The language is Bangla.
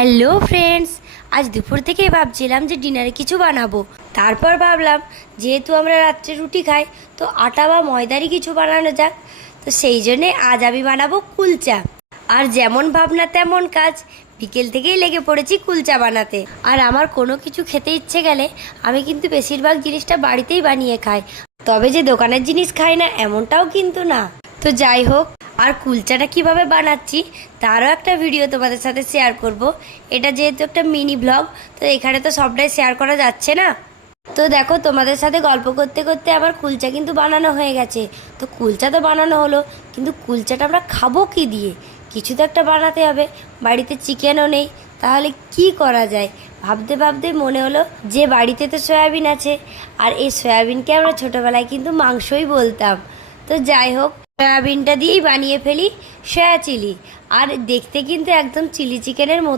হ্যালো ফ্রেন্ডস, আজ দুপুর থেকেই ভাবছিলাম যে ডিনারে কিছু বানাবো। তারপর ভাবলাম যেহেতু আমরা রাত্রে রুটি খাই, তো আটা বা ময়দারই কিছু বানানো যাক। তো সেই জন্যে আজ আমি বানাবো কুলচা। আর যেমন ভাবনা তেমন কাজ, বিকেল থেকেই লেগে পড়েছি কুলচা বানাতে। আর আমার কোনো কিছু খেতে ইচ্ছে গেলে আমি কিন্তু বেশিরভাগ জিনিসটা বাড়িতেই বানিয়ে খাই, তবে যে দোকানের জিনিস খাই না এমনটাও কিন্তু না। তো যাই হোক, আর কুলচাটা কিভাবে বানাচ্ছি তারও একটা ভিডিও তোমাদের সাথে শেয়ার করব। এটা যেহেতু একটা মিনি ব্লগ, তো এখানে তো সবটাই শেয়ার করা যাচ্ছে না। তো দেখো, তোমাদের সাথে গল্প করতে করতে আমার কুলচা কিন্তু বানানো হয়ে গেছে। তো কুলচা তো বানানো হলো, কিন্তু কুলচাটা আমরা খাবো কি দিয়ে? কিছু তো একটা বানাতে হবে। বাড়িতে চিকেনও নেই, তাহলে কি করা যায়? ভাবতে ভাবতে মনে হলো যে বাড়িতে তো সয়াবিন আছে, আর এই সয়াবিনকে আমরা ছোটোবেলায় কিন্তু মাংসই বলতাম। তো যাই হোক, সয়াবিনটা দিয়েই বানিয়ে ফেলি সয়া চিলি। আর দেখতে কিন্তু একদম চিলি চিকেনের মতো